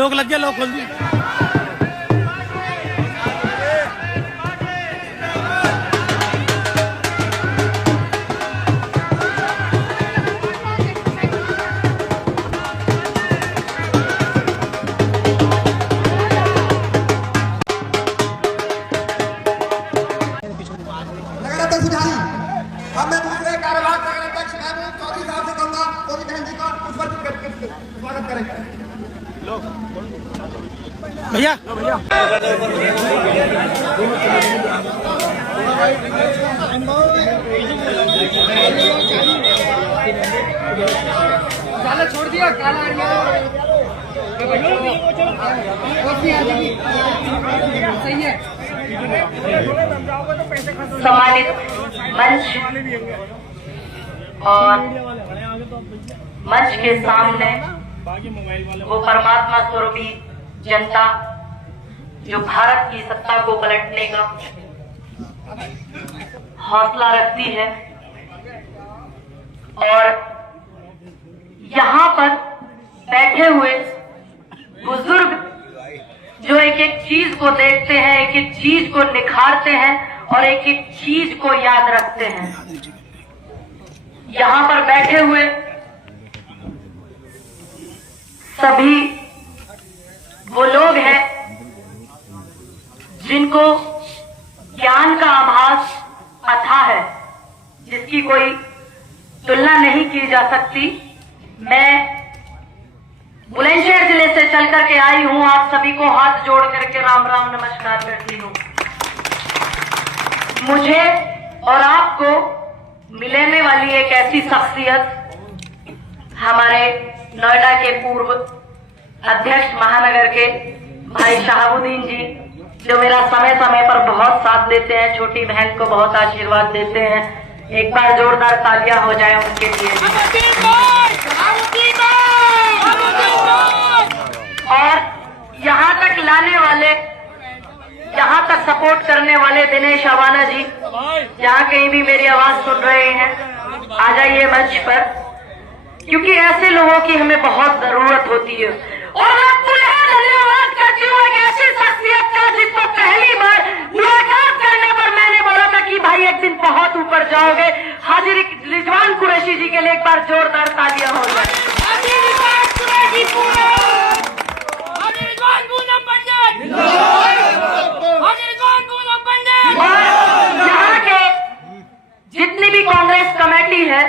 लोग लग गए, लोग खोल दी। अब मैं दूसरे कार्यवाहक नगराध्यक्ष चौधरी साहब से कहूंगा चौधरी बहन जी का स्वागत करेंगे। भैया छोड़ दिया काला सही है। सम्मानित मंच और मंच के सामने वो परमात्मा स्वरूपी जनता जो भारत की सत्ता को पलटने का हौसला रखती है, और यहाँ पर बैठे हुए बुजुर्ग जो एक एक चीज को देखते हैं, एक एक चीज को निखारते हैं और एक एक चीज को याद रखते हैं। यहाँ पर बैठे हुए सभी वो लोग हैं जिनको ज्ञान का आभास अथाह है, जिसकी कोई तुलना नहीं की जा सकती। मैं बुलंदशहर जिले से चल करके आई हूं, आप सभी को हाथ जोड़ करके राम राम नमस्कार करती हूं। मुझे और आपको मिलने वाली एक ऐसी शख्सियत हमारे नोएडा के पूर्व अध्यक्ष महानगर के भाई शहाबुद्दीन जी, जो मेरा समय समय पर बहुत साथ देते हैं, छोटी बहन को बहुत आशीर्वाद देते हैं। एक बार जोरदार तालियां हो जाए उनके लिए। और यहाँ तक लाने वाले, यहाँ तक सपोर्ट करने वाले दिनेश अवाना जी, जहाँ कहीं भी मेरी आवाज सुन रहे हैं, आ जाइए मंच पर, क्योंकि ऐसे लोगों की हमें बहुत जरूरत होती है। और मैं पुनः धन्यवाद करती हूँ एक ऐसी शख्सियत का जिसको पहली बार मुलाकात करने पर मैंने बोला था कि भाई एक दिन बहुत ऊपर जाओगे। हाजी रिजवान कुरैशी जी के लिए एक बार जोरदार तालियां हो जाए। यहाँ के जितनी भी कांग्रेस कमेटी है,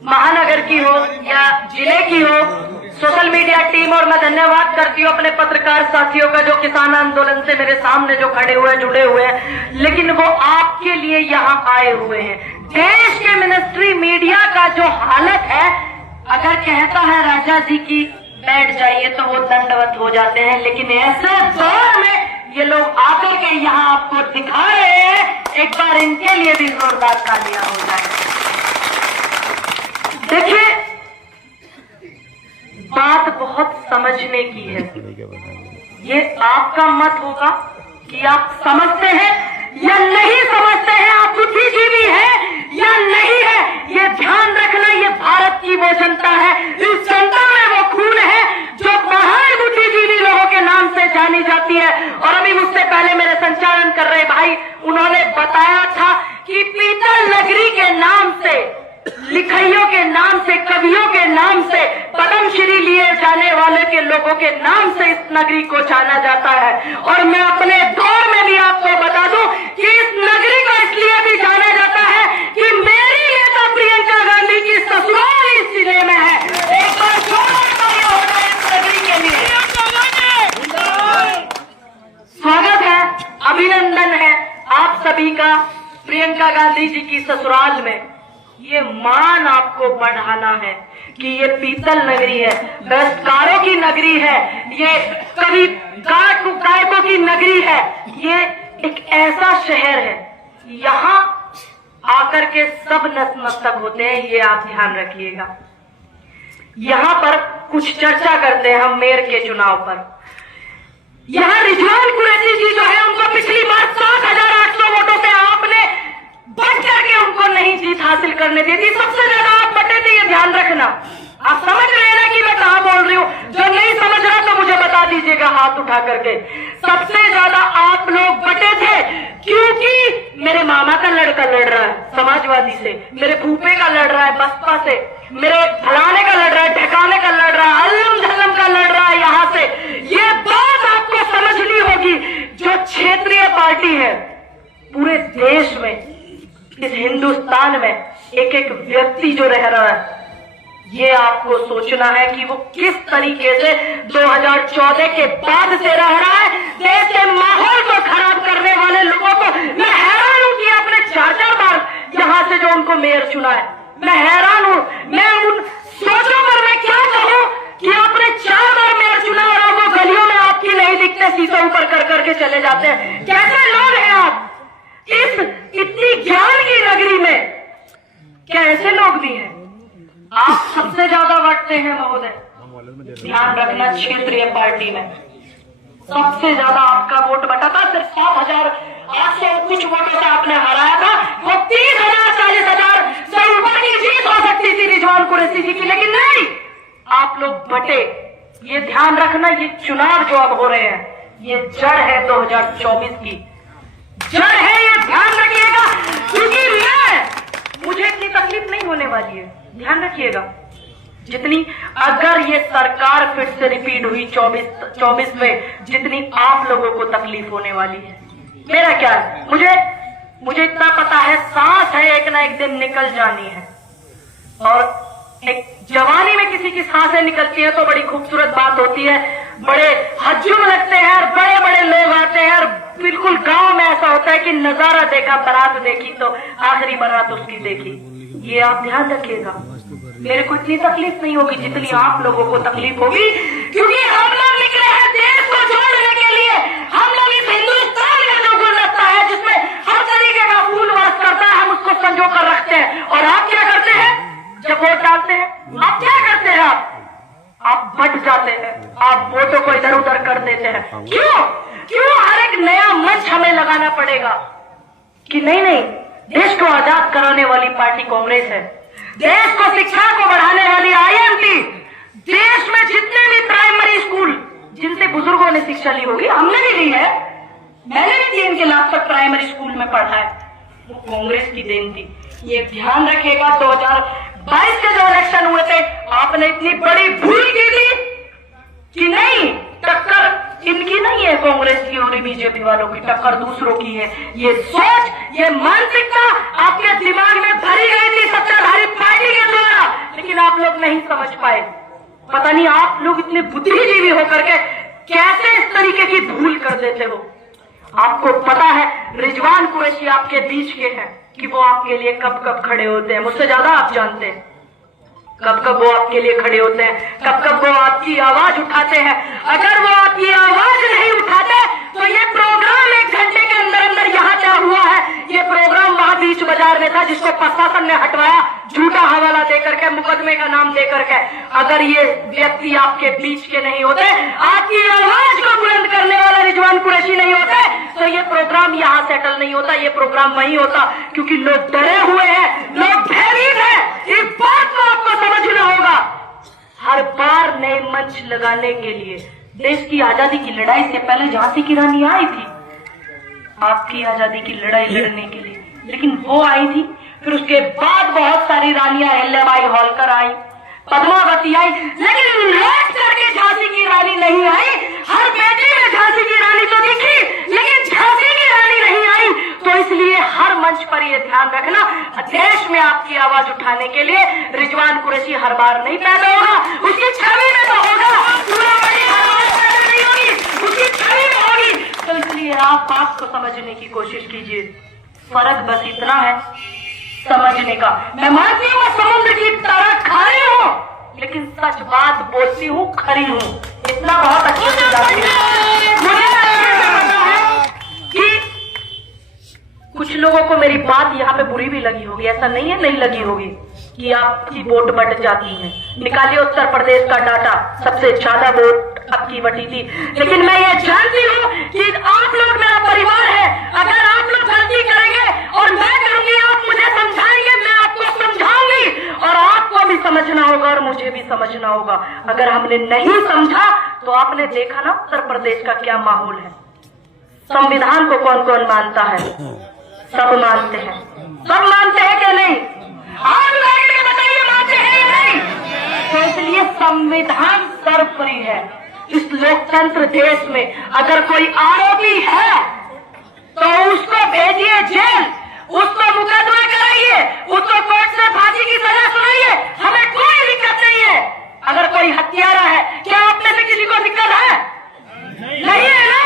महानगर की हो या जिले की हो, सोशल मीडिया टीम, और मैं धन्यवाद करती हूँ अपने पत्रकार साथियों का जो किसान आंदोलन से मेरे सामने जो खड़े हुए जुड़े हुए हैं, लेकिन वो आपके लिए यहाँ आए हुए हैं। देश के मिनिस्ट्री मीडिया का जो हालत है, अगर कहता है राजा जी की बैठ जाइए तो वो दंडवत हो जाते हैं, लेकिन ऐसे दौर में ये लोग आकर के यहाँ आपको दिखा रहे हैं। एक बार इनके लिए भी जोरदार तालियां हो जाए। देखिए, बात बहुत समझने की है। ये आपका मत होगा कि आप समझते हैं या नहीं समझते हैं, आप बुद्धिजीवी हैं या नहीं है, ये ध्यान रखना। ये भारत की वो जनता है, इस जनता में वो खून है जो महान बुद्धिजीवी लोगों के नाम से जानी जाती है। और अभी मुझसे पहले मेरे संचालन कर रहे भाई, उन्होंने बताया था कि पीतल नगरी के नाम से, लिखइयों के नाम से, कवियों के नाम से, पद्मश्री लिए जाने वाले के लोगों के नाम से इस नगरी को जाना जाता है। और मैं अपने दौर में भी आपको बता दूं कि इस नगरी को इसलिए भी जाना जाता है कि मेरी नेता प्रियंका गांधी की ससुराल इस जिले में है। एक बार जोरदार हो जाए इस नगरी के लिए। स्वागत है, अभिनंदन है आप सभी का प्रियंका गांधी जी की ससुराल में। ये मान आपको बढ़ाना है कि ये पीतल नगरी है, दस्तकारों की नगरी है, ये कवि गायकों की नगरी है। ये एक ऐसा शहर है, यहाँ आकर के सब नतमस्तक होते हैं, ये आप ध्यान रखिएगा। यहाँ पर कुछ चर्चा करते हैं हम मेयर के चुनाव पर। यहाँ रिजवान कुरैशी जी जो है, उनको पिछली बार 7,800 वोटों से आपने बढ़ करके उनको नहीं जीत हासिल करने दी थी। सबसे ज्यादा आप बटे थे, ये ध्यान रखना। आप समझ रहे हैं ना कि मैं कहाँ बोल रही हूँ? जो नहीं समझ रहा तो मुझे बता दीजिएगा हाथ उठा करके। सबसे ज्यादा आप लोग बटे थे क्योंकि मेरे मामा का लड़का लड़ रहा है समाजवादी से, मेरे फूफे का लड़ रहा है बसपा से, मेरे फलाने का लड़ रहा है, ठिकाने का लड़ रहा है, अल्लम झल्लम का लड़ रहा है यहाँ से। ये बात आपको समझनी होगी। जो क्षेत्रीय पार्टी है पूरे देश में, इस हिंदुस्तान में एक एक व्यक्ति जो रह रहा है, ये आपको सोचना है कि वो किस तरीके से 2014 के बाद से रह रहा है। देश के माहौल को खराब करने वाले लोगों को मैं हैरान हूं कि आपने 4-4 बार यहां से जो उनको मेयर चुना है, मैं हैरान हूं। मैं उन सोचों पर मैं क्या कहूं कि आपने 4 बार मेयर चुना और आप वो गलियों में आपकी नहीं दिखते, शीशा ऊपर कर करके चले जाते हैं। कैसे लोग हैं आप इस इतनी ज्ञान की नगरी में? क्या ऐसे लोग भी हैं? आप सबसे ज्यादा बढ़ते हैं महोदय, ध्यान रखना। क्षेत्रीय पार्टी में सबसे ज्यादा आपका वोट बटा था, सिर्फ 7,800 कुछ वोटों से आपने हराया था। वो 30,000 40,000 से ऊपर की जीत हो सकती थी रिजवान कुरैशी जी की, लेकिन नहीं, आप लोग बटे। ये ध्यान रखना, ये चुनाव जो अब हो रहे हैं ये जड़ है 2024 की, जड़ है, ये ध्यान रखिएगा। क्योंकि मुझे इतनी तकलीफ नहीं होने वाली है, ध्यान रखिएगा, जितनी अगर ये सरकार फिर से रिपीट हुई 24 में, जितनी आप लोगों को तकलीफ होने वाली है। मेरा क्या है, मुझे इतना पता है, सांस है एक ना एक दिन निकल जानी है। और एक जवानी में किसी की सांसें निकलती है तो बड़ी खूबसूरत बात होती है, बड़े हजूम लगते हैं और बड़े बड़े लोग आते हैं और बिल्कुल गांव में ऐसा होता है कि नजारा देखा, बारात देखी तो आखिरी बारात उसकी देखी। ये आप ध्यान रखिएगा। मेरे को इतनी तकलीफ नहीं होगी जितनी आप लोगों को तकलीफ होगी, क्योंकि हम लोग निकले हैं देश को जोड़ने के लिए। हम लोग इस हिंदुस्तान में जो गुलदस्ता है जिसमें हर तरीके का फूल वास करता है, हम उसको संजो कर रखते हैं। और आप क्या करते हैं जब वोट डालते हैं? आप क्या करते हैं? आप बट जाते हैं, आप वोटों को इधर उधर कर देते हैं। क्यों हर एक नया मंच हमें लगाना पड़ेगा कि नहीं, देश को आजाद कराने वाली पार्टी कांग्रेस है, देश को शिक्षा को बढ़ाने वाली आईएमटी, देश में जितने भी प्राइमरी स्कूल जिनसे बुजुर्गों ने शिक्षा ली होगी, हमने भी ली है, मैंने भी 3 के लाख तक प्राइमरी स्कूल में पढ़ा है, वो कांग्रेस की देन थी। ये ध्यान रखिएगा। 2022 के जो इलेक्शन हुए थे, आपने इतनी बड़ी भूल की थी कि नहीं, टक्कर इनकी नहीं है कांग्रेस की और बीजेपी वालों की, टक्कर दूसरों की है। ये सोच, ये मानसिकता आपके दिमाग में भरी गई थी सत्ताधारी पार्टी के द्वारा, लेकिन आप लोग नहीं समझ पाए। पता नहीं आप लोग इतने बुद्धिजीवी होकर के कैसे इस तरीके की भूल कर देते हो। आपको पता है रिजवान कुरैशी आपके बीच के हैं कि वो आपके लिए कब कब खड़े होते हैं, मुझसे ज्यादा आप जानते हैं कब कब वो आपके लिए खड़े होते हैं, कब कब वो आपकी आवाज उठाते हैं। अगर वो आपकी आवाज नहीं उठाते तो ये प्रोग्राम 1 घंटे के अंदर अंदर यहाँ क्या हुआ है, ये प्रोग्राम वहां बीच बाजार में था जिसको प्रशासन ने हटवाया झूठा हवाला देकर के, मुकदमे का नाम देकर के। अगर ये व्यक्ति आपके बीच के नहीं होते, आपकी आवाज को बुलंद करने वाला रिजवान कुरैशी नहीं होते, तो ये प्रोग्राम यहाँ सेटल नहीं होता, ये प्रोग्राम वहीं होता। क्योंकि लोग डरे हुए हैं, लोग भयभीत हैं। इस बात को आपको समझना होगा। हर बार नए मंच लगाने के लिए, देश की आजादी की लड़ाई से पहले झांसी की रानी आई थी आपकी आजादी की लड़ाई लड़ने के लिए, लेकिन वो आई थी। फिर उसके बाद बहुत सारी रानियां, अहिल्याबाई होलकर आई, पद्मावती आई, लेकिन लौट करके झांसी की रानी नहीं आई। हर बेटी में झांसी की रानी तो दिखी, लेकिन झांसी की रानी नहीं आई। तो इसलिए हर मंच पर ये ध्यान रखना, देश में आपकी आवाज उठाने के लिए रिजवान कुरैशी हर बार नहीं पैदा होगा, उसकी छवि में तो होगा, नहीं होगी, उसकी छवि में होगी। तो इसलिए आप बात को समझने की कोशिश कीजिए। फर्क बस इतना है समझने का। मैं मानती हूँ समुद्र की तरह खारी हूँ, लेकिन सच बात बोलती हूँ, खरी हूँ, इतना बहुत अच्छे से जानती हूँ। मुझे पता है कि कुछ लोगों को मेरी बात यहाँ पे बुरी भी लगी होगी, ऐसा नहीं है नहीं लगी होगी कि आपकी वोट बट जाती है। निकालिए उत्तर प्रदेश का डाटा, सबसे ज्यादा वोट आपकी बटी थी। लेकिन मैं ये जानती हूँ कि आप लोग मेरा परिवार है। अगर आप लोग गलती करेंगे और मैं करूंगी, आप मुझे समझाएंगे, मैं आपको समझाऊंगी और आपको भी समझ समझना होगा और मुझे भी समझना होगा। अगर हमने नहीं समझा तो आपने देखा ना उत्तर प्रदेश का क्या माहौल है। संविधान को कौन कौन मानता है? सब मानते हैं। सब मानते हैं क्या नहीं? आप बताइए, मानते हैं या नहीं? तो इसलिए संविधान सर्वोपरि है। इस लोकतंत्र देश में अगर कोई आरोपी है तो उसको भेजिए जेल, उसको मुकदमा कराइए, उसको कोर्ट से फांसी की सजा सुनाइए, हमें कोई दिक्कत नहीं है। अगर कोई हत्यारा है, क्या आप में से किसी को दिक्कत है? नहीं है ना?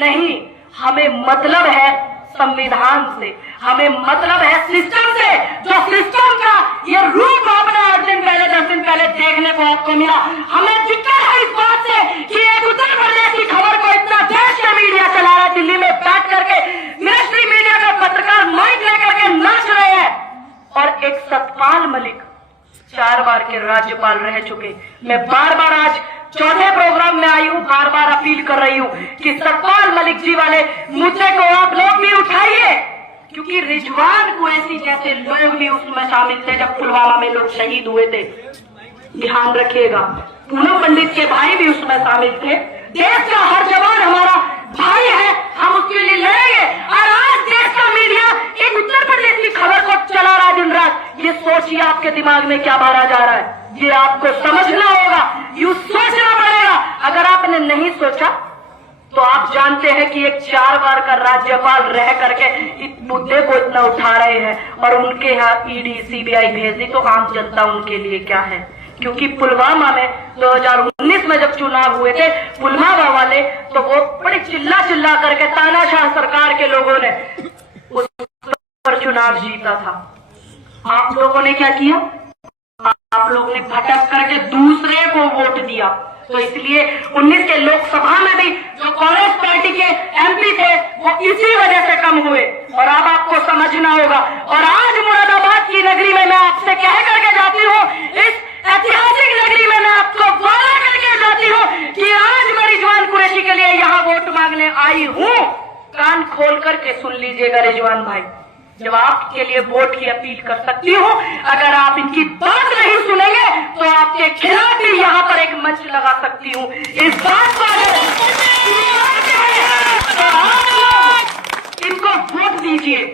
नहीं, हमें मतलब है संविधान से, हमें मतलब है सिस्टम से, जो सिस्टम का ये रूप आपने 8 दिन पहले 10 दिन पहले देखने को आपको मिला। हमें दिक्कत है इस बात से कि एक उत्तर प्रदेश की खबर को इतना देश का मीडिया चला रहा है, दिल्ली में बैठ करके मिनिस्ट्री मीडिया का पत्रकार माइक लेकर के नाच रहे हैं, और एक सतपाल मलिक 4 बार के राज्यपाल रह चुके। मैं बार बार आज चौथे प्रोग्राम में आई हूँ, बार बार अपील कर रही हूँ कि सतपाल मलिक जी वाले मुद्दे को आप लोग भी उठाइए, क्योंकि रिजवान कुरैशी जैसे लोग भी उसमें शामिल थे जब पुलवामा में लोग शहीद हुए थे। ध्यान रखिएगा, पूनम पंडित के भाई भी उसमें शामिल थे। देश का हर जवान हमारा भाई है, हम उसके लिए लड़ेंगे। और आज देश का मीडिया एक उत्तर प्रदेश की खबर को चला रहा है दिन रात। ये सोचिए आपके दिमाग में क्या भरा जा रहा है, ये आपको समझना होगा, यूं सोचना पड़ेगा। अगर आपने नहीं सोचा तो आप जानते हैं कि एक 4 बार का राज्यपाल रह करके इस मुद्दे को इतना उठा रहे हैं, और उनके यहाँ ईडी सीबीआई भेज दी तो आम जनता उनके लिए क्या है। क्योंकि पुलवामा में 2019 में जब चुनाव हुए थे पुलवामा वाले, तो वो बड़ी चिल्ला चिल्ला करके तानाशाह सरकार के लोगों ने उस पर चुनाव जीता था। आप लोगों ने क्या किया? आप लोगों ने भटक करके दूसरे को वोट दिया। तो इसलिए 19 के लोकसभा में भी जो कांग्रेस पार्टी के एमपी थे वो इसी वजह से कम हुए, और अब आपको समझना होगा। और आज मुरादाबाद की नगरी में मैं आपसे कह करके जाती हूँ, इस ऐतिहासिक नगरी में मैं आपको वादा करके जाती हूँ कि आज मैं रिजवान कुरैशी के लिए यहाँ वोट मांगने आई हूँ। कान खोल करके सुन लीजिएगा रिजवान भाई, जब आपके लिए वोट की अपील कर सकती हूँ, अगर आप इनकी बात नहीं सुनेंगे तो आपके खिलाफ भी यहाँ पर एक मंच लगा सकती हूँ। इस बात को तो आप इनको वोट दीजिए,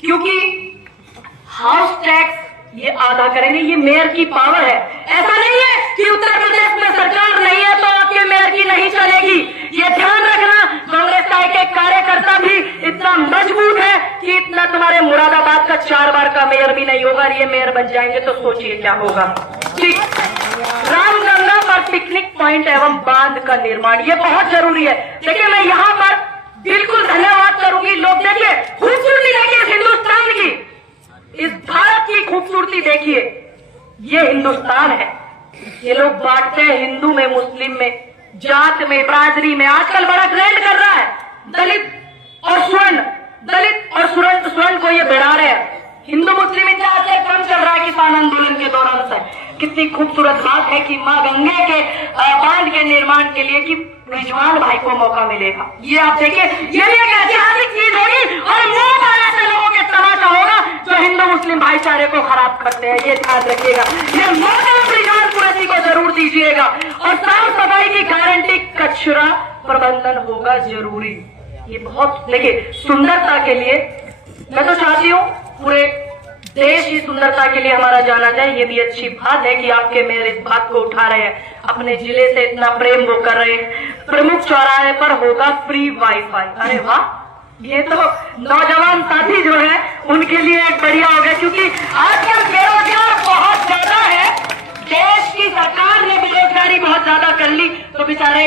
क्योंकि हाउस टैक्स ये आधा करेंगे, ये मेयर की पावर है। ऐसा नहीं है कि उत्तर प्रदेश में सरकार नहीं है तो आपके मेयर की नहीं चलेगी। ये ध्यान रखना, कांग्रेस का एक कार्यकर्ता भी इतना मजबूत है कि इतना तुम्हारे मुरादाबाद का 4 बार का मेयर भी नहीं होगा। ये मेयर बन जाएंगे तो सोचिए क्या होगा। ठीक, रामगंगा पर पिकनिक पॉइंट एवं बांध का निर्माण ये बहुत जरूरी है। देखिए, मैं यहाँ पर बिल्कुल धन्यवाद करूंगी। लोग देखिए, खूबसूरती देखिए हिंदुस्तान की, इस भारत की खूबसूरती देखिए। ये हिंदुस्तान है। ये लोग बांटते हैं हिंदू में, मुस्लिम में, जात में, बरादरी में। आजकल बड़ा ट्रेंड कर रहा है दलित और स्वर्ण, दलित और स्वर्ण को ये बढ़ा रहे हैं। हिंदू मुस्लिम इतिहास से कम चल रहा है किसान आंदोलन के दौरान से। कितनी खूबसूरत बात है कि माँ गंगा के बांध के निर्माण के लिए कि रिजवान भाई को मौका मिलेगा। ये आप देखिए, ये भी एक ऐतिहासिक चीज होगी और मुंह पर ऐसे लोगों के तमाशा होगा जो हिंदू मुस्लिम भाईचारे को खराब करते हैं। ये ध्यान रखिएगा, ये मौका रिजवान कुरैशी को जरूर दीजिएगा। और साफ सफाई की गारंटी, कचरा प्रबंधन होगा जरूरी। ये बहुत देखिए, सुंदरता के लिए मैं तो चाहती हूँ पूरे देश ही सुंदरता के लिए हमारा जाना जाए। ये भी अच्छी बात है कि आपके मेयर इस बात को उठा रहे हैं, अपने जिले से इतना प्रेम वो कर रहे हैं। प्रमुख चौराहे पर होगा फ्री वाईफाई। अरे वाह, ये तो नौजवान साथी जो है उनके लिए एक बढ़िया हो गया, क्योंकि आजकल बेरोजगार बहुत ज्यादा है। देश की सरकार ने बेरोजगारी बहुत ज्यादा कर ली, तो बेचारे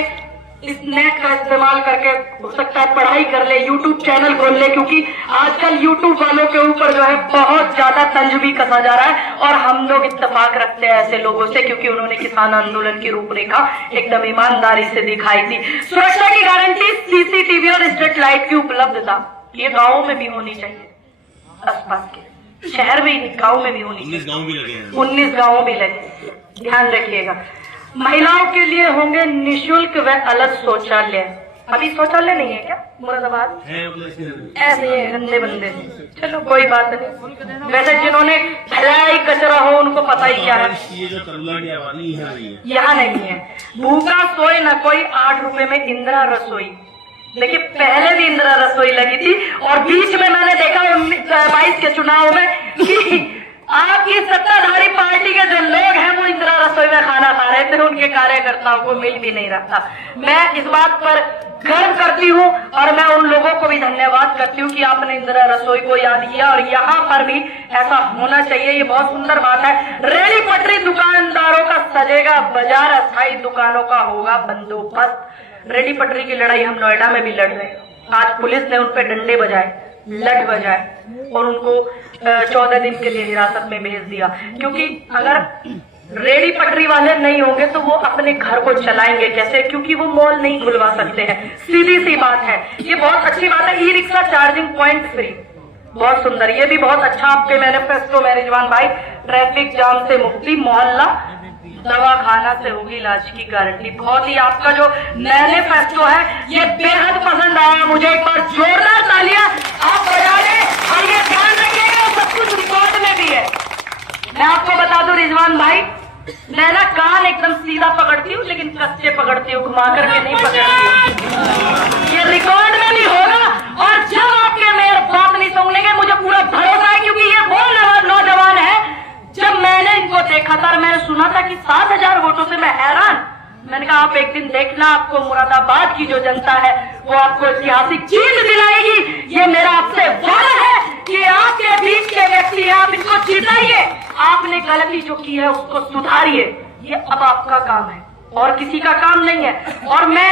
इस नेट का इस्तेमाल करके हो सकता है पढ़ाई कर ले, यूट्यूब चैनल खोल ले, क्योंकि आजकल यूट्यूब वालों के ऊपर जो है बहुत ज्यादा तंज भी कसा जा रहा है। और हम लोग इत्तेफाक रखते हैं ऐसे लोगों से, क्योंकि उन्होंने किसान आंदोलन की रूपरेखा एकदम ईमानदारी से दिखाई थी। सुरक्षा की गारंटी, सीसीटीवी और स्ट्रीट लाइट की उपलब्धता, ये गाँवों में भी होनी चाहिए, आसपास के शहर में, गाँव में भी होनी चाहिए। 19 गाँव भी लगे। ध्यान रखिएगा, महिलाओं के लिए होंगे निशुल्क व अलग शौचालय। अभी शौचालय नहीं है क्या मुरादाबाद? ऐसे ही गंदे बंदे। चलो कोई बात नहीं, वैसे जिन्होंने फैलाई कचरा हो उनको पता ही क्या है। ये जो करुला की आबादी है यहाँ नहीं है। भूखा सोए न कोई, 8 रुपए में इंदिरा रसोई। देखिए पहले भी इंदिरा रसोई लगी थी और बीच में मैंने देखा 22 के चुनाव में कि आपकी सत्ताधारी पार्टी के जो लोग हैं वो इंदिरा रसोई में खाना खा रहे थे, उनके कार्यकर्ताओं को मिल भी नहीं रहा था। मैं इस बात पर गर्व करती हूँ और मैं उन लोगों को भी धन्यवाद करती हूँ कि आपने इंदिरा रसोई को याद किया और यहाँ पर भी ऐसा होना चाहिए। ये बहुत सुंदर बात है। रेहड़ी पटरी दुकानदारों का सजेगा बाजार, अस्थायी दुकानों का होगा बंदोबस्त। रेहड़ी पटरी की लड़ाई हम नोएडा में भी लड़ रहे हैं। आज पुलिस ने उन पर डंडे बजाए, लठ बजाए और उनको 14 दिन के लिए हिरासत में भेज दिया, क्योंकि अगर रेहड़ी पटरी वाले नहीं होंगे तो वो अपने घर को चलाएंगे कैसे, क्योंकि वो मॉल नहीं खुलवा सकते हैं। सीधी सी बात है। ये बहुत अच्छी बात है। E rickshaw charging point free, बहुत सुंदर। ये भी बहुत अच्छा आपके मैनिफेस्टो में रिजवान भाई। ट्रैफिक जाम से मुक्ति, मोहल्ला दवा खाना से होगी इलाज की गारंटी। बहुत ही आपका जो मैनिफेस्टो है ये बेहद पसंद आया मुझे। एक बार जोरदार तालियां आप बजा दें और ये ध्यान रखिएगा सब कुछ रिकॉर्ड में भी है। मैं आपको बता दूं रिजवान भाई, मैं ना कान एकदम सीधा पकड़ती हूँ लेकिन कच्चे पकड़ती हूँ, घुमा करके नहीं पकड़ती हूँ। ये रिकॉर्ड में भी होगा और जब आपके मेयर बात नहीं सुनेंगे मुझे पूरा भरोसा है, क्योंकि ये वो नौजवान है। जब मैंने इनको देखा था, मैंने सुना था कि 7000 वोटों से मैं हैरान। मैंने कहा आप एक दिन देखना, आपको मुरादाबाद की जो जनता है वो आपको ऐतिहासिक जीत दिलाएगी। ये मेरा आपसे वादा है कि आपके बीच के व्यक्ति हैं, आप इनको जिताइए। आपने गलती जो की है उसको सुधारिए। ये अब आपका काम है और किसी का काम नहीं है। और मैं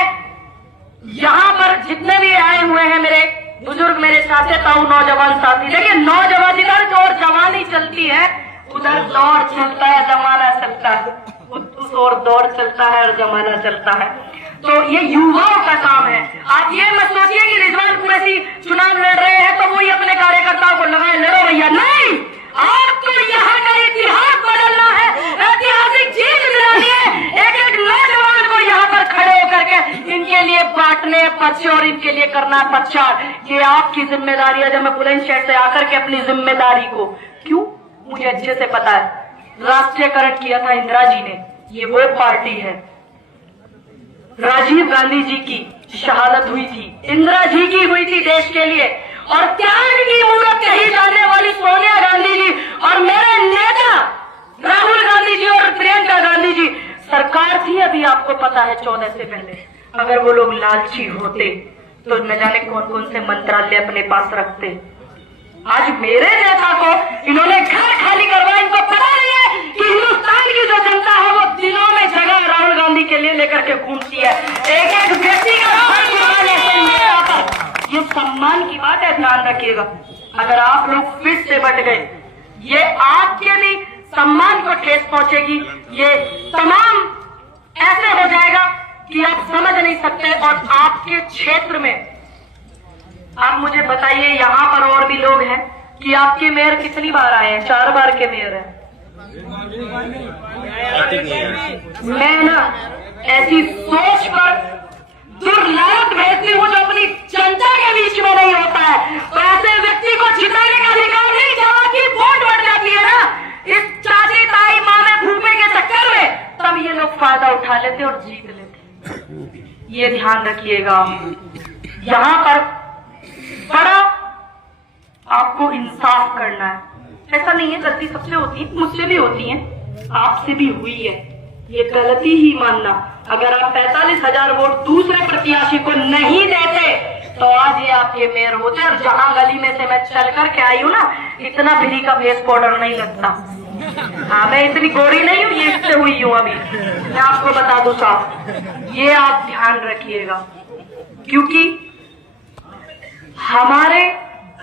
यहाँ पर जितने भी आए हुए हैं मेरे बुजुर्ग, मेरे चाचे ताऊ, नौजवान साथी, देखिए नौजवान इधर जो और जवानी चलती है उधर दौर चलता है, जमाना चलता है। उस और दौर चलता है और जमाना चलता है। तो ये युवाओं का काम है। आप ये मत सोचिए कि रिजवान कुरैशी चुनाव लड़ रहे हैं तो वही अपने कार्यकर्ताओं को लगाए लड़ो भैया, नहीं। आपको यहाँ का इतिहास बदलना है, ऐतिहासिक जीत दिलानी है। एक एक नौजवान को यहाँ पर खड़े होकर के इनके लिए बांटने पर्चे और इनके लिए करना प्रचार, ये आपकी जिम्मेदारी है। जब मैं बुलंदशहर से आकर के अपनी जिम्मेदारी को, क्यों मुझे अच्छे से पता है, राष्ट्रीयकरण किया था इंदिरा जी ने। ये वो पार्टी है, राजीव गांधी जी की शहादत हुई थी, इंदिरा जी की हुई थी देश के लिए, और त्याग की मूरत कही जाने वाली सोनिया गांधी जी और मेरे नेता राहुल गांधी जी और प्रियंका गांधी जी सरकार थी अभी, आपको पता है 14 से पहले। अगर वो लोग लालची होते तो न जाने कौन कौन से मंत्रालय अपने पास रखते। आज मेरे नेता को इन्होंने घर खाली करवाया। इनको पता नहीं है कि हिंदुस्तान की जो जनता है वो दिनों में जगह राहुल गांधी के लिए लेकर के घूमती है। एक एक व्यक्ति का ये सम्मान की बात है, ध्यान रखिएगा। अगर आप लोग फिर से बट गए, ये आपके भी सम्मान को ठेस पहुंचेगी। ये तमाम ऐसे हो जाएगा कि आप समझ नहीं सकते। और आपके क्षेत्र में आप मुझे बताइए, यहाँ पर और भी लोग हैं कि आपके मेयर कितनी बार आए हैं? 4 बार के मेयर हैं। मैं ना ऐसी सोच पर दुर्लायक भेजती हूँ जो अपनी जनता के बीच में नहीं होता है। तो ऐसे व्यक्ति को जिताने का अधिकार नहीं, जब आपकी वोट बढ़ जाती है ना इस चाची ताई मामे फूफे के चक्कर में, तब ये लोग फायदा उठा लेते और जीत लेते। ये ध्यान रखिएगा। यहाँ पर बड़ा आपको इंसाफ करना है। ऐसा नहीं है, गलती सबसे होती है, मुझसे भी होती है, आपसे भी हुई है। ये गलती ही मानना। अगर आप 45,000 वोट दूसरे प्रत्याशी को नहीं देते तो आज ये आपके मेयर होते। और जहां गली में से मैं चल कर के आई हूँ ना, इतना फ्री का फेस पाउडर नहीं लगता। हाँ, मैं इतनी गोरी नहीं हूँ, ये इससे हुई हूँ अभी, मैं आपको बता दूं साहब। ये आप ध्यान रखिएगा, क्योंकि हमारे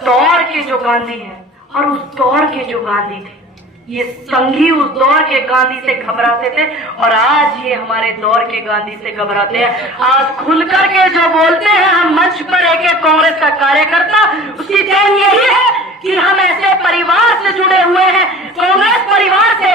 दौर के जो गांधी हैं और उस दौर के जो गांधी थे, ये संघी उस दौर के गांधी से घबराते थे और आज ये हमारे दौर के गांधी से घबराते हैं। आज खुलकर के जो बोलते हैं हम मंच पर एक कांग्रेस का कार्यकर्ता, उसकी देन यही है कि हम ऐसे परिवार से जुड़े हुए हैं, कांग्रेस परिवार से,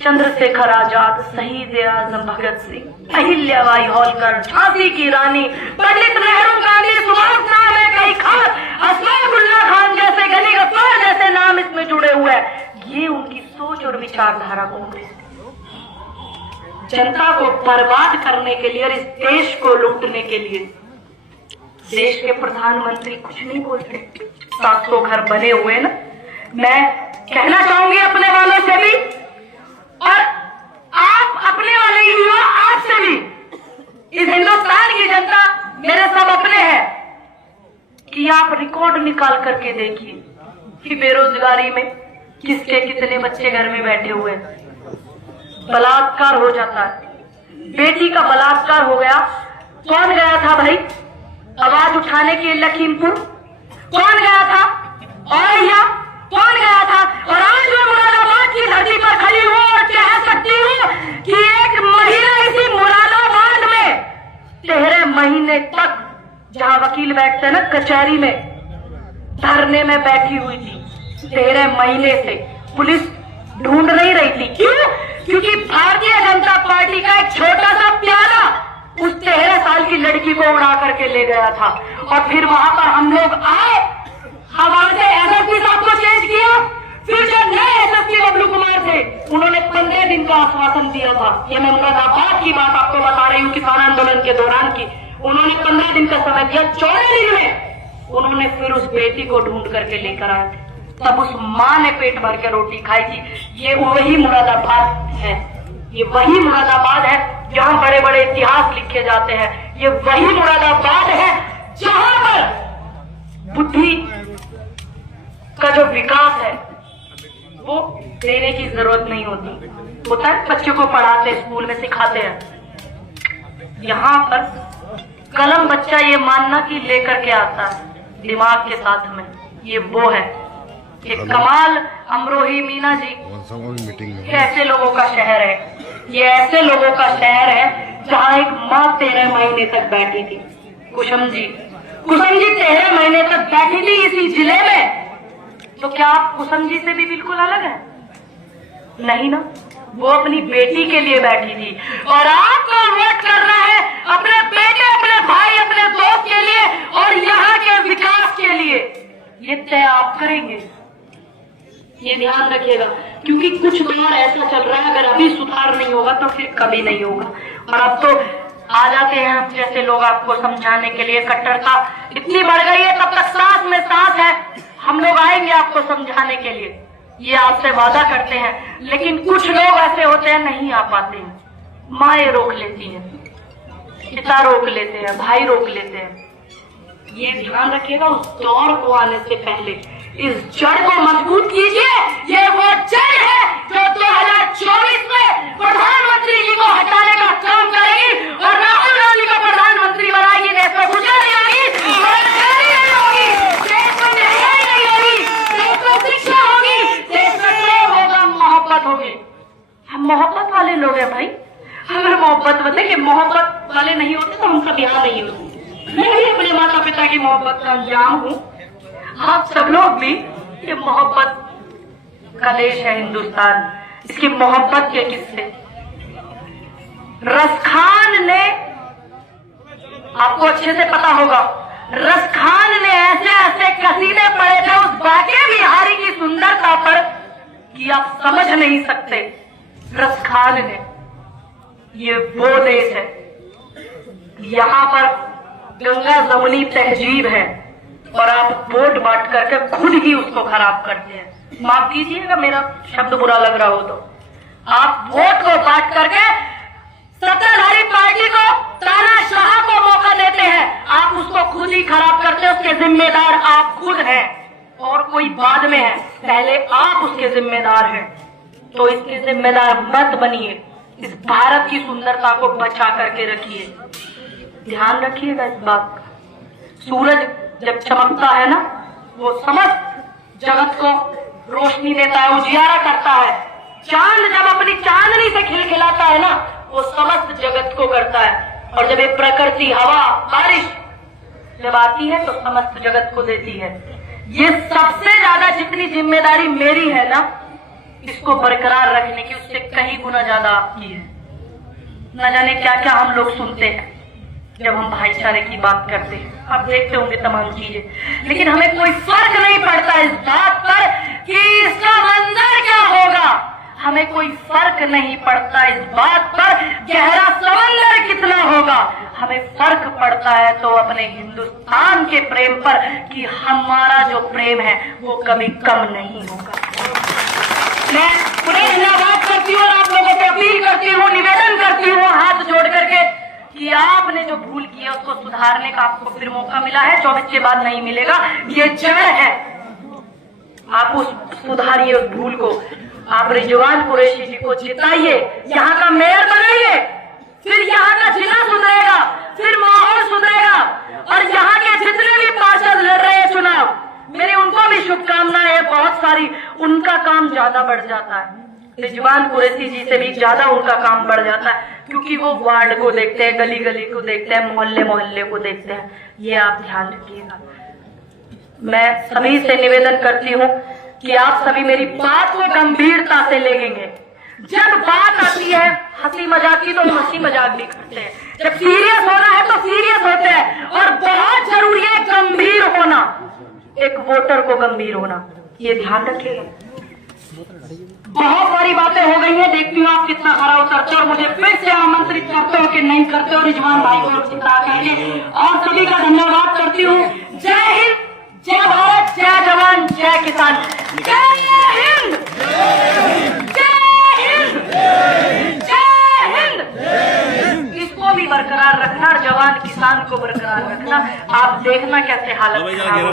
चंद्रशेखर आजाद, शहीद आजम भगत सिंह, अहिल्याबाई होलकर, झांसी की रानी, पंडित नेहरू, गांधी, सुभाष नाम है कई खास, अशफाकुल्लाह खान जैसे, गनी गफ्फार जैसे नाम इसमें जुड़े हुए हैं। ये उनकी सोच और विचारधारा कांग्रेस, जनता को बर्बाद करने के लिए और इस देश को लूटने के लिए। देश के प्रधानमंत्री कुछ नहीं बोलते, 700 घर बने हुए ना। मैं कहना चाहूंगी अपने वालों से भी और आप अपने वाले युवा आपसे भी, इस हिंदुस्तान की जनता मेरे सब अपने हैं, कि आप रिकॉर्ड निकाल करके देखिए कि बेरोजगारी में किसके कितने बच्चे घर में बैठे हुए हैं। बलात्कार हो जाता है, बेटी का बलात्कार हो गया, कौन गया था भाई आवाज उठाने के लखीमपुर? कौन गया था? और या कौन गया था? और आज मैं मुरादाबाद की धरती पर खड़ी हूँ और कह सकती हूँ कि एक महिला इसी मुरादाबाद में 13 महीने तक, जहाँ वकील बैठते हैं ना कचहरी में, धरने में बैठी हुई थी। 13 महीने से पुलिस ढूंढ नहीं रही थी। क्यों? क्योंकि भारतीय जनता पार्टी का एक छोटा सा प्यादा उस 13 साल की लड़की को उड़ा करके ले गया था। और फिर वहां पर हम लोग आए, हमारे एसएसपी साहब को चेंज किया, फिर जो नए एसएसपी बबलू कुमार थे उन्होंने 15 दिन का आश्वासन दिया था। ये मैं मुरादाबाद की बात आपको बता रही हूँ, किसान आंदोलन के दौरान की। उन्होंने 15 दिन का समय दिया, 14 दिन में उन्होंने फिर उस बेटी को ढूंढ करके लेकर आए थे। तब उस माँ ने पेट भर के रोटी खाई थी। ये वही मुरादाबाद है, ये वही मुरादाबाद है जहाँ बड़े बड़े इतिहास लिखे जाते हैं। ये वही मुरादाबाद है जहाँ पर बुद्धि का जो विकास है वो देने की जरूरत नहीं होती। होता है बच्चों को पढ़ाते, स्कूल में सिखाते हैं। यहाँ पर कलम बच्चा ये मानना कि लेकर के आता है दिमाग के साथ में, ये वो है। ये कमाल अमरोही मीना जी, ये ऐसे लोगों का शहर है, ये ऐसे लोगों का शहर है जहाँ एक माँ 13 महीने तक बैठी थी। कुसुम जी 13 महीने तक बैठी थी इसी जिले में। तो क्या आप कुसुम जी से भी बिल्कुल अलग है? नहीं ना, वो अपनी बेटी के लिए बैठी थी। और आपको वोट करना है अपने बेटे, अपने भाई, अपने दोस्त के लिए और यहाँ के विकास के लिए। ये तय आप करेंगे, ये ध्यान रखिएगा, क्योंकि कुछ दौर ऐसा चल रहा है, अगर अभी सुधार नहीं होगा तो फिर कभी नहीं होगा। और अब तो आ जाते हैं हम जैसे लोग आपको समझाने के लिए। कट्टरता इतनी बढ़ गई है, तब तक सांस में सांस है, हम लोग आएंगे आपको समझाने के लिए, ये आपसे वादा करते हैं। लेकिन कुछ लोग ऐसे होते हैं नहीं आ पाते हैं। माएँ रोक लेती हैं, पिता रोक लेते हैं, भाई रोक लेते हैं। ये ध्यान रखिएगा, उस दौर को आने से पहले इस जड़ को मजबूत कीजिए। ये वो जड़ है जो 2024 में प्रधानमंत्री जी को हटाने का काम करेगी और राहुल गांधी को प्रधानमंत्री बनाएगी। देश में खुशहाली आएगी, बेरोजगारी नहीं होगी, देश में महंगाई नहीं होगी, देश में शिक्षा होगी, देश में प्रेम होगा, मोहब्बत होगी। हम मोहब्बत वाले लोग हैं भाई। अगर मोहब्बत बताए मोहब्बत वाले नहीं होते तो हम सब यहाँ नहीं होते। मैं भी अपने माता पिता की मोहब्बत का अंजाम हूँ, आप सब लोग भी। ये मोहब्बत का देश है हिंदुस्तान, इसकी मोहब्बत के किस्से। रसखान ने, आपको अच्छे से पता होगा, रसखान ने ऐसे ऐसे कसीदे पढ़े थे उस बाके बिहारी की सुंदरता पर कि आप समझ नहीं सकते। रसखान ने, ये वो देश है यहाँ पर गंगा जमुनी तहजीब है और आप वोट बांट करके खुद ही उसको खराब करते हैं। माफ कीजिएगा मेरा शब्द बुरा लग रहा हो तो। आप वोट को बांट करके सत्ताधारी पार्टी को, तानाशाह को मौका देते हैं, आप उसको खुद ही खराब करते हैं। उसके जिम्मेदार आप खुद हैं और कोई बाद में है, पहले आप उसके जिम्मेदार हैं। तो इसके जिम्मेदार मत बनिए, इस भारत की सुंदरता को बचा करके रखिए। ध्यान रखिएगा इस बात का। सूरज जब चमकता है ना, वो समस्त जगत को रोशनी देता है, उजियारा करता है। चांद जब अपनी चांदनी से खिलखिलाता है ना, वो समस्त जगत को करता है। और जब ये प्रकृति, हवा, बारिश जब आती है तो समस्त जगत को देती है। ये सबसे ज्यादा जितनी जिम्मेदारी मेरी है ना, इसको बरकरार रखने की उससे कहीं गुना ज्यादा आपकी है। न जाने क्या क्या हम लोग सुनते हैं जब हम भाईचारे की बात करते हैं, आप देखते होंगे तमाम चीजें, लेकिन हमें कोई फर्क नहीं पड़ता इस बात पर कि इसका मंजर क्या होगा। हमें कोई फर्क नहीं पड़ता इस बात पर गहरा समंदर कितना होगा। हमें फर्क पड़ता है तो अपने हिंदुस्तान के प्रेम पर कि हमारा जो प्रेम है वो कभी कम नहीं होगा। मैं पुनः धन्यवाद करती हूँ और आप लोगों से अपील करती हूँ, निवेदन करती हूँ हाथ जोड़ करके कि आपने जो भूल की है उसको सुधारने का आपको फिर मौका मिला है, 24 के बाद नहीं मिलेगा। ये जड़ है, आप उस सुधारिए उस भूल को। आप रिजवान कुरैशी जी को जिताइए, यहाँ का मेयर बनाइए, फिर यहाँ का जिला सुधरेगा, फिर माहौल सुधरेगा। और यहाँ के जितने भी पार्षद लड़ रहे हैं चुनाव, मेरी उनको भी शुभकामनाएं बहुत सारी। उनका काम ज्यादा बढ़ जाता है, रिजवान कुरैशी जी से भी ज्यादा उनका काम बढ़ जाता है, क्योंकि वो वार्ड को देखते हैं, गली गली को देखते हैं, मोहल्ले मोहल्ले को देखते हैं। ये आप ध्यान रखिएगा। मैं सभी से निवेदन करती हूँ कि आप सभी मेरी बात को गंभीरता से लेंगे। जब बात आती है हंसी मजाक की तो हम हंसी मजाक भी करते हैं, जब सीरियस होना है तो सीरियस होते हैं, और बहुत जरूरी है गंभीर होना, एक वोटर को गंभीर होना, ये ध्यान रखिएगा। बहुत सारी बातें हो गई हैं, देखती हूँ आप कितना खरा उतरते हो और मुझे फिर से आमंत्रित करते हो कि नहीं करते हो रिजवान भाई को जिता करके। और सभी का धन्यवाद करती हूँ। जय हिंद, जय भारत, जय जवान, जय किसान। जय हिंद, जय हिंद, जय हिंद। इसको भी बरकरार रखना, जवान किसान को बरकरार रखना। आप देखना कैसे हालत खराब